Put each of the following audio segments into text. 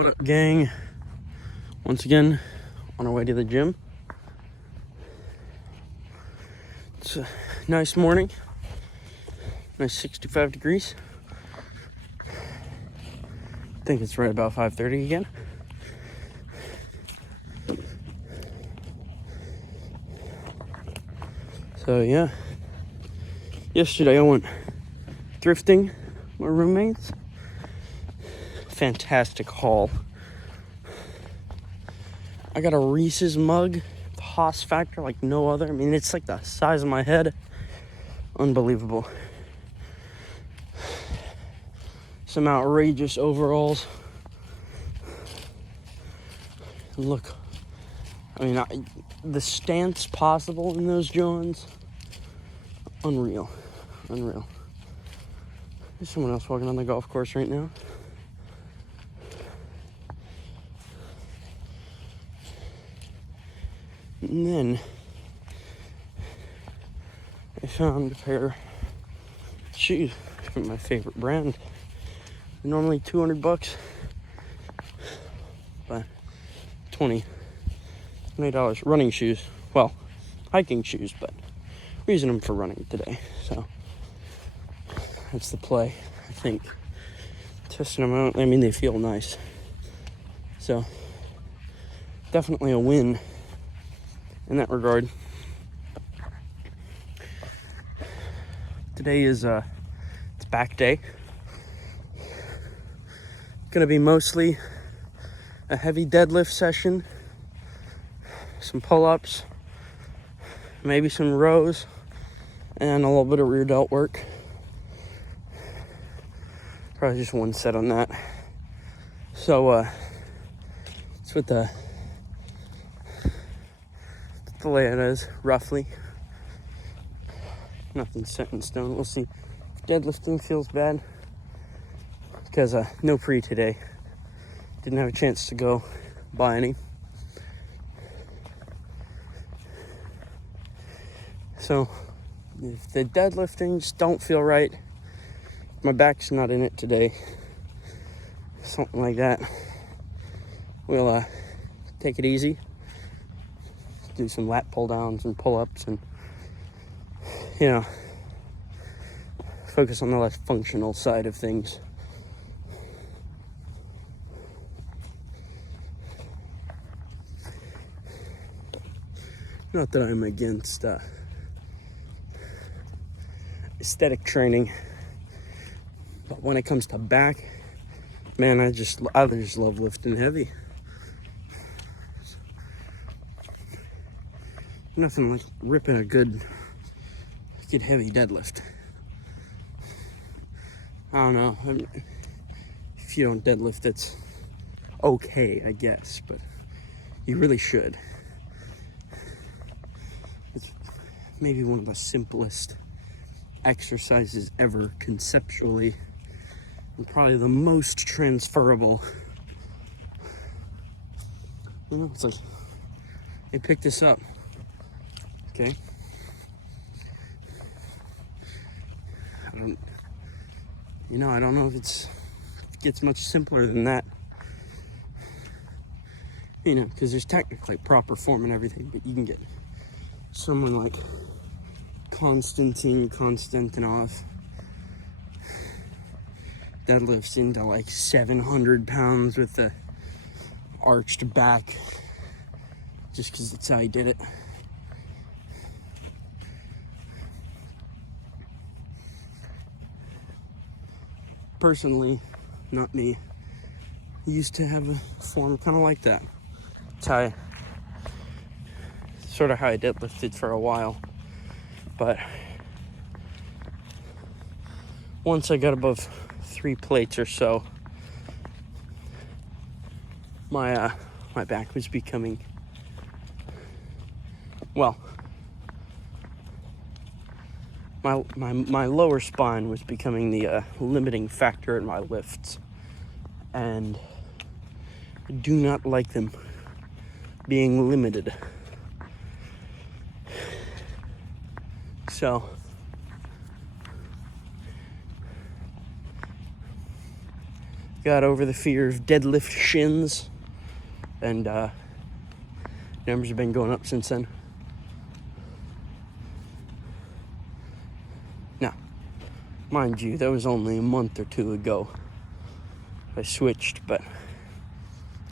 What up, gang? Once again, on our way to the gym. It's a nice morning. Nice 65 degrees. I think it's right about 5:30 again. So yeah. Yesterday I went thrifting with my roommates. Fantastic haul. I got a Reese's mug, the Haas factor like no other. I mean, it's like the size of my head. Unbelievable. Some outrageous overalls. Look, I mean, the stance possible in those Johns, unreal. There's someone else walking on the golf course right now. And then I found a pair of shoes from my favorite brand. They're normally $200, but $20 running shoes. Well, hiking shoes, but we're using them for running today. So that's the play, I think. Testing them out. I mean, they feel nice. So definitely a win in that regard. Today is it's back day. Gonna be mostly a heavy deadlift session, some pull-ups, maybe some rows, and a little bit of rear delt work. Probably just one set on that. So that's what the layout is, roughly. Nothing set in stone. We'll see if deadlifting feels bad. Because no pre today. Didn't have a chance to go buy any. So if the deadlifting just don't feel right, my back's not in it today, something like that, we'll take it easy. Do some lat pull downs and pull ups and, focus on the less functional side of things. Not that I'm against aesthetic training, but when it comes to back, man, I just love lifting heavy. Nothing like ripping a good heavy deadlift. I don't know. If you don't deadlift, it's okay, I guess, but you really should. It's maybe one of the simplest exercises ever conceptually, and probably the most transferable. It's like, hey, pick this up. Okay. I don't know if it gets much simpler than that. Because there's technically proper form and everything, but you can get someone like Konstantinov deadlifts into like 700 pounds with the arched back, just because that's how he did it. Personally, not me. I used to have a form kind of like that. It's sort of how I deadlifted for a while. But once I got above 3 plates or so, my back was becoming, well, my lower spine was becoming the limiting factor in my lifts, and I do not like them being limited. So got over the fear of deadlift shins, and numbers have been going up since then. Now, mind you, that was only a month or two ago I switched, but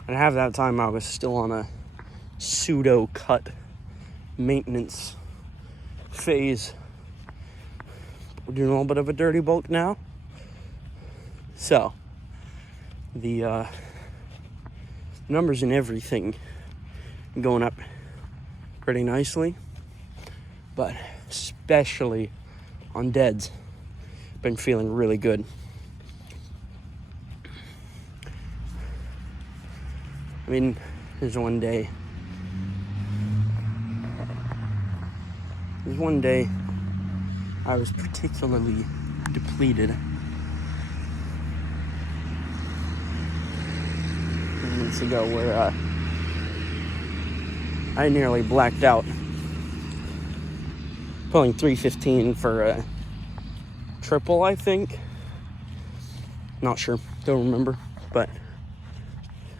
at half that time I was still on a pseudo cut maintenance phase. We're doing a little bit of a dirty bulk now, so the numbers and everything going up pretty nicely, but especially on deads, been feeling really good. I mean, there's one day I was particularly depleted. Months ago, where I nearly blacked out, pulling 315 for a triple, I think. Not sure, don't remember, but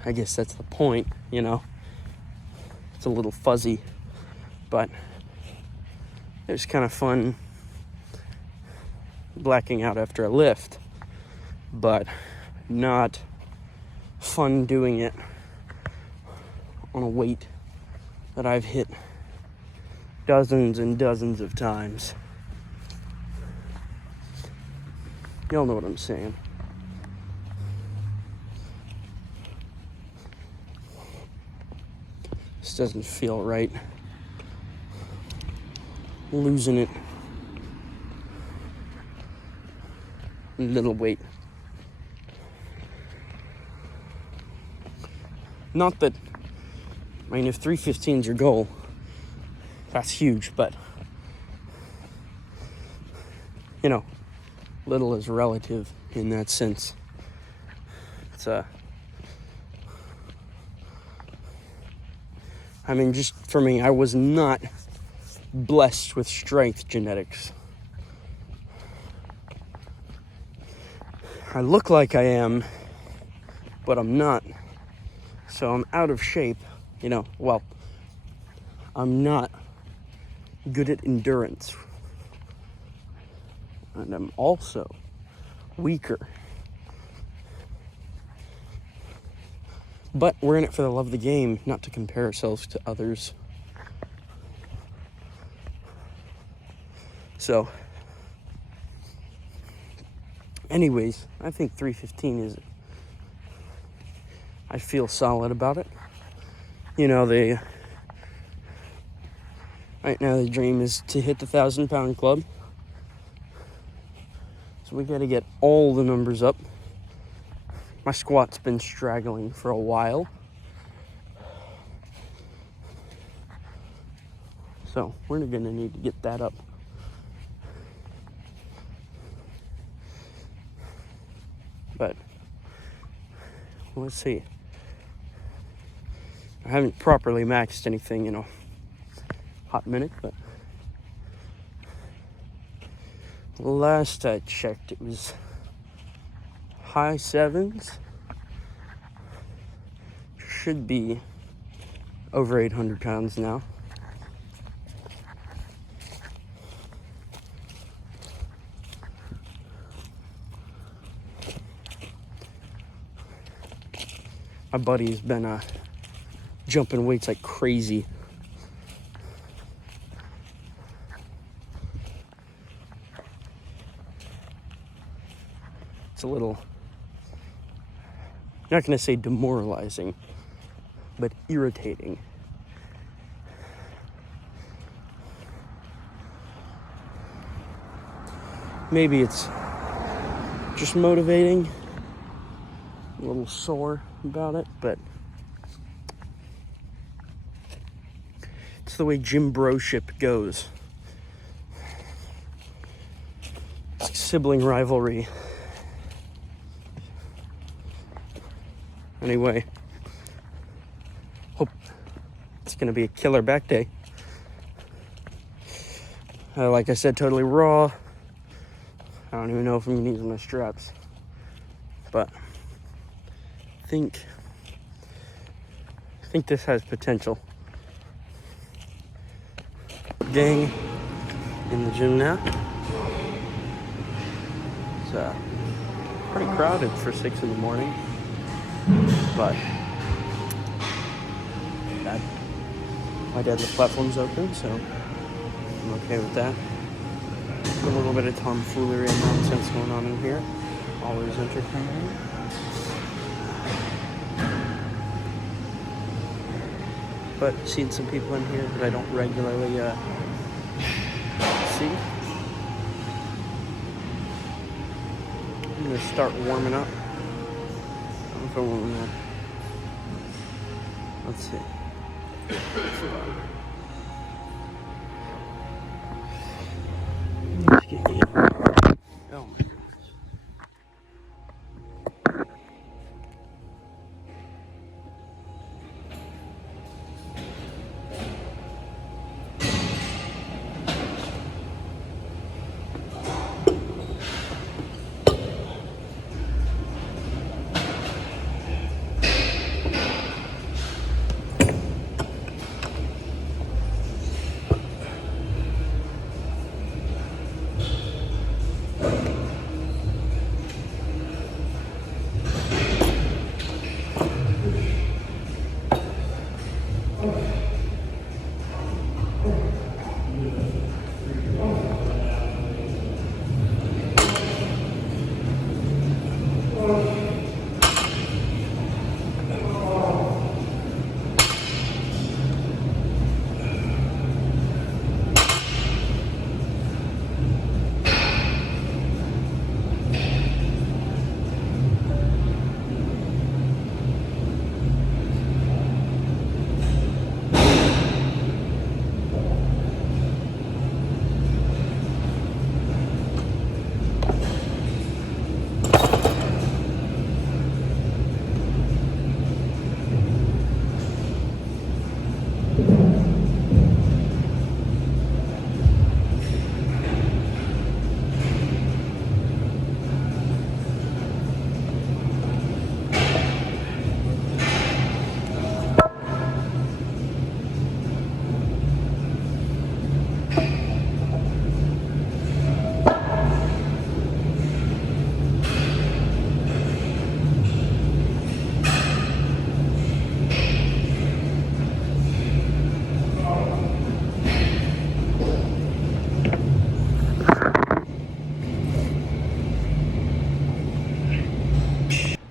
I guess that's the point, you know. It's a little fuzzy, but it was kind of fun blacking out after a lift, but not fun doing it on a weight that I've hit dozens and dozens of times. Y'all know what I'm saying. This doesn't feel right. Losing it. A little weight. Not that, I mean, if 315 is your goal, that's huge, but, you know, little is relative in that sense. It's I mean, just for me, I was not blessed with strength genetics. I look like I am, but I'm not. So I'm out of shape, you know. Well, I'm not good at endurance. And I'm also weaker. But we're in it for the love of the game, not to compare ourselves to others. So, anyways, I think 315 is, I feel solid about it. You know, right now the dream is to hit the 1,000-pound club. So we got to get all the numbers up. My squat's been straggling for a while. So we're going to need to get that up. But let's see. I haven't properly maxed anything in a hot minute, but last I checked, it was high 7s. Should be over 800 pounds now. My buddy's been jumping weights like crazy. It's a little, I'm not going to say demoralizing, but irritating. Maybe it's just motivating, a little sore about it, but it's the way gym broship goes. It's sibling rivalry. Anyway, hope it's gonna be a killer back day. Like I said, totally raw. I don't even know if I'm gonna use my straps, but think this has potential. Gang in the gym now. It's pretty crowded for 6 in the morning, but my deadlift platform's open, so I'm okay with that. A little bit of tomfoolery and nonsense going on in here. Always entertaining. But seen some people in here that I don't regularly see. I'm gonna start warming up. I don't know if I want to. Let's see. Let's get you. Oh my goodness.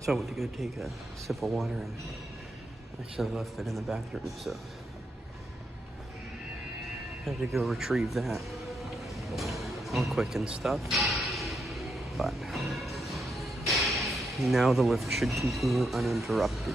So I went to go take a sip of water and I should have left it in the bathroom, so I had to go retrieve that. All quick and stuff. But now the lift should continue uninterrupted.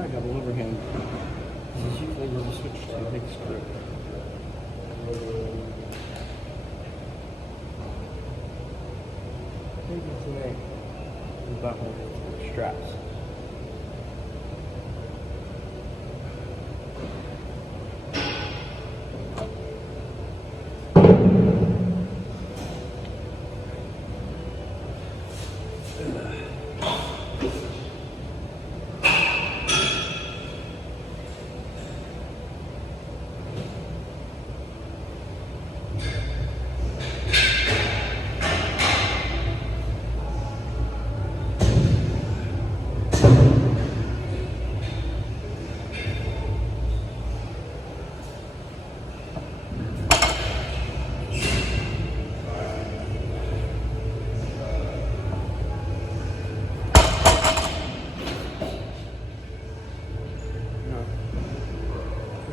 try double overhand. This is usually where we switch to a big screw. Maybe today we button straps.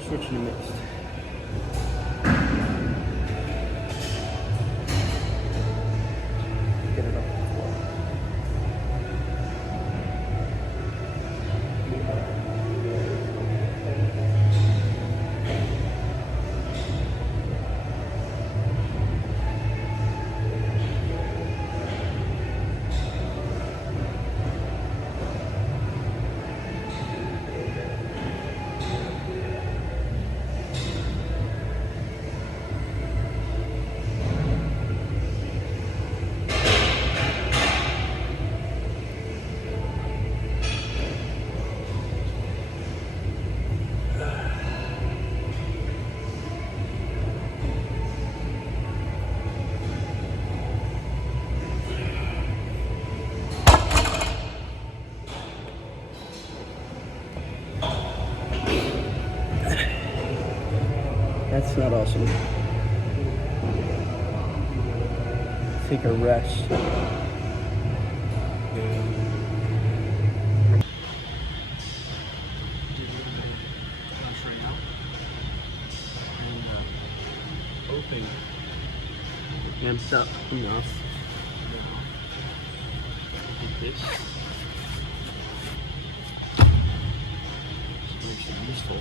Switching to mixed. Get it up to the floor. That's not awesome. Take a rest. Open. Amped up enough. Like this. So makes it useful.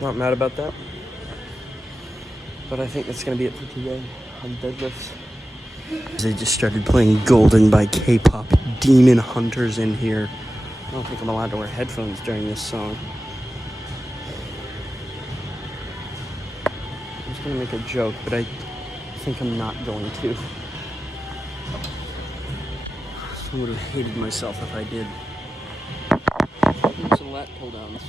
Not mad about that, but I think that's gonna be it for today on deadlifts. They just started playing Golden by K-pop Demon Hunters in here. I don't think I'm allowed to wear headphones during this song. I was gonna make a joke, but I think I'm not going to. I would have hated myself if I did. Some lat pull downs.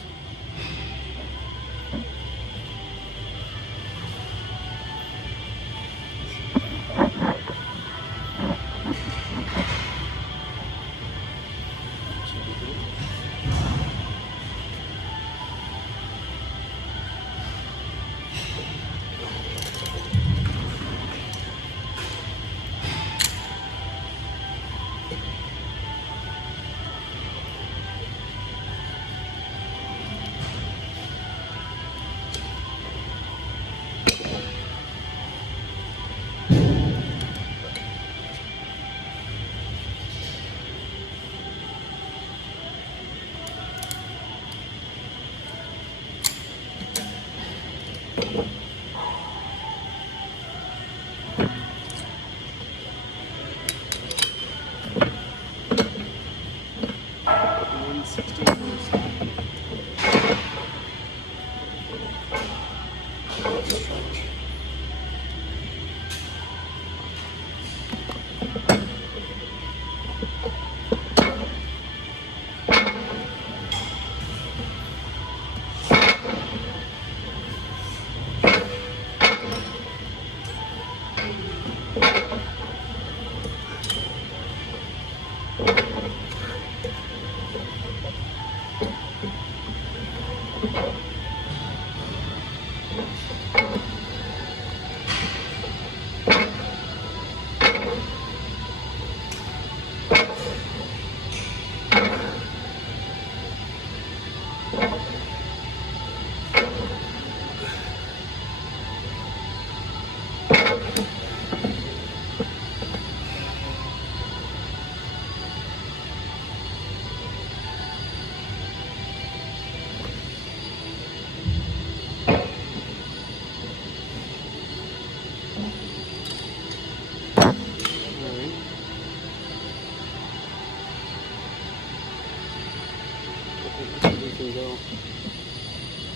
We can go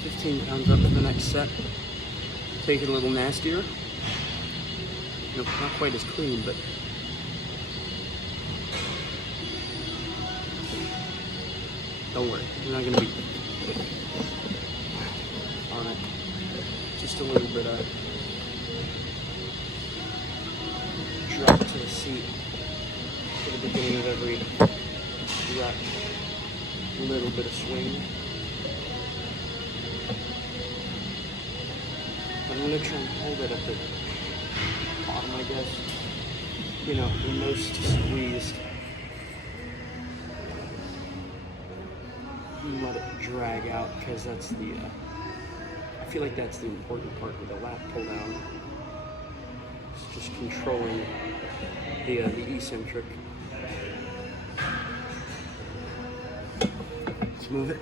15 pounds up for the next set. Take it a little nastier. Not quite as clean, but don't worry, you're not gonna be on it. Just a little bit of drop to the seat at the beginning of every rep. A little bit of swing. I'm gonna try and hold it at the bottom, I guess. You know, the most squeezed. And let it drag out, because that's the, I feel like that's the important part with the lat pull down. It's just controlling the eccentric. Let's move it.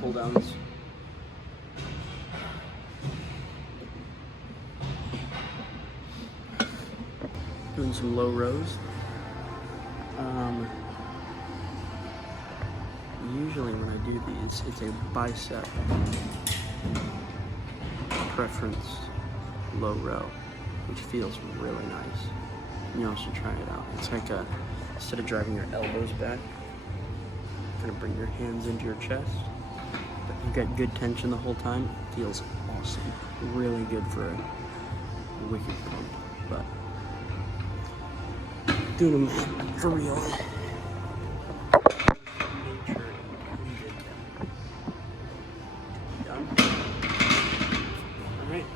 pull downs. Doing some low rows. Usually when I do these, it's a bicep preference low row, which feels really nice. You all should try it out. It's like instead of driving your elbows back, kind of bring your hands into your chest, but you've got good tension the whole time. It feels awesome. Really good for a wicked pump, but doing them for real. Done. All right.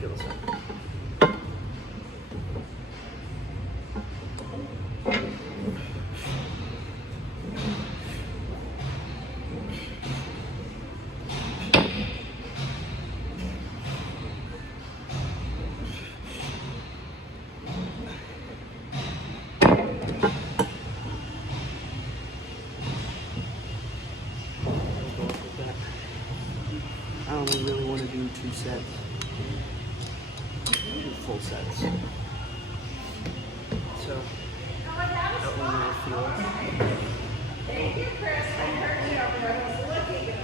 Feel this out. I only really want to do 2 sets, 2 full sets. So, that one really feels. Thank you, Chris. I heard you over there. I was looking at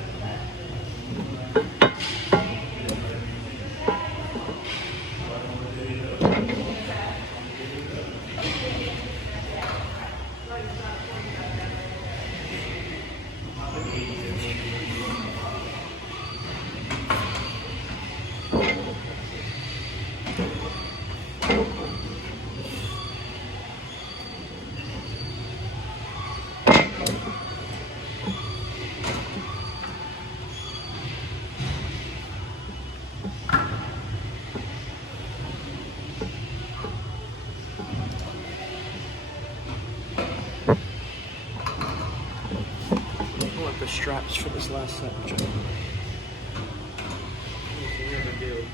I want the straps for this last set, which I never do.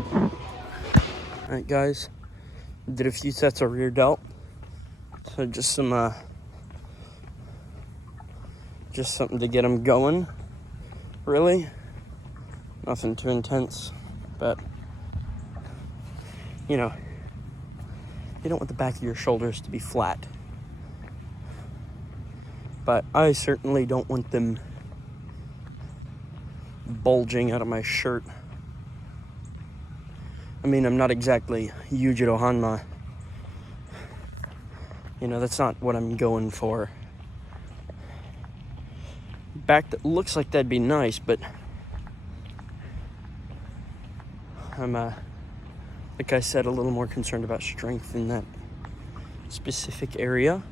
Alright guys, did a few sets of rear delt. So just some, just something to get them going, really. Nothing too intense, but you know, you don't want the back of your shoulders to be flat. But I certainly don't want them bulging out of my shirt. I mean, I'm not exactly Yujiro Hanma. You know, that's not what I'm going for. Back that looks like that'd be nice, but I'm, like I said, a little more concerned about strength in that specific area.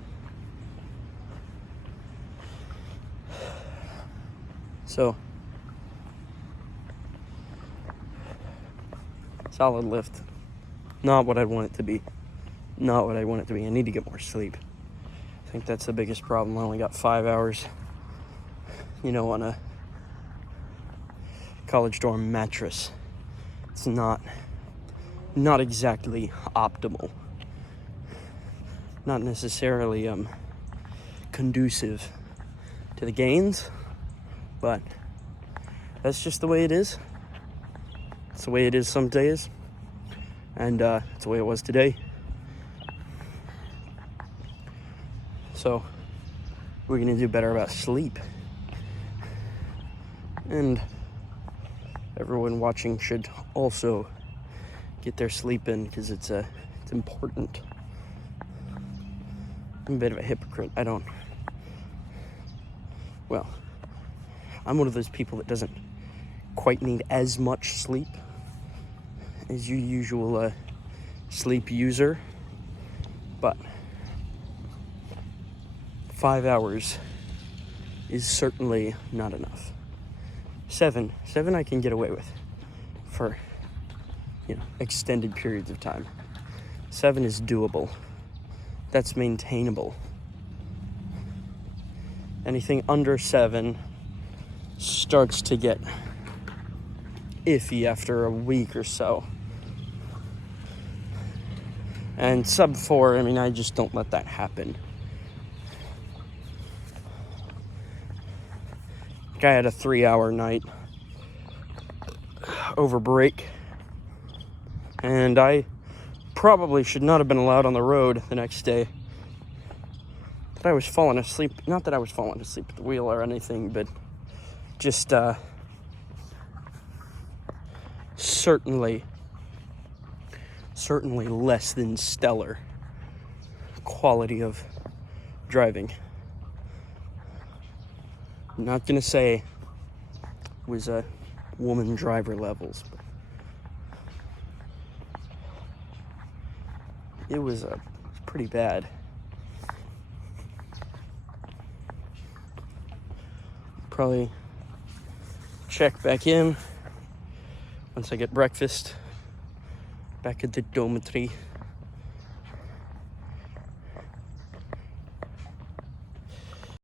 So, solid lift. Not what I want it to be. Not what I want it to be. I need to get more sleep. I think that's the biggest problem. I only got 5 hours, you know, on a college dorm mattress. It's not exactly optimal. Not necessarily conducive to the gains, but that's just the way it is. It's the way it is some days, and it's the way it was today. So we're gonna do better about sleep, and everyone watching should also get their sleep in, because it's important. I'm a bit of a hypocrite. I'm one of those people that doesn't quite need as much sleep as your usual sleep user, but 5 hours is certainly not enough. 7 I can get away with for, you know, extended periods of time. 7 is doable. That's maintainable. Anything under 7 starts to get iffy after a week or so. And sub 4, I mean, I just don't let that happen. Like, I had a 3-hour night over break, and I probably should not have been allowed on the road the next day. That I was falling asleep, not that I was falling asleep at the wheel or anything, but just certainly less than stellar quality of driving. I'm not gonna say it was a woman driver levels, but it was pretty bad. Probably check back in once I get breakfast back at the dormitory.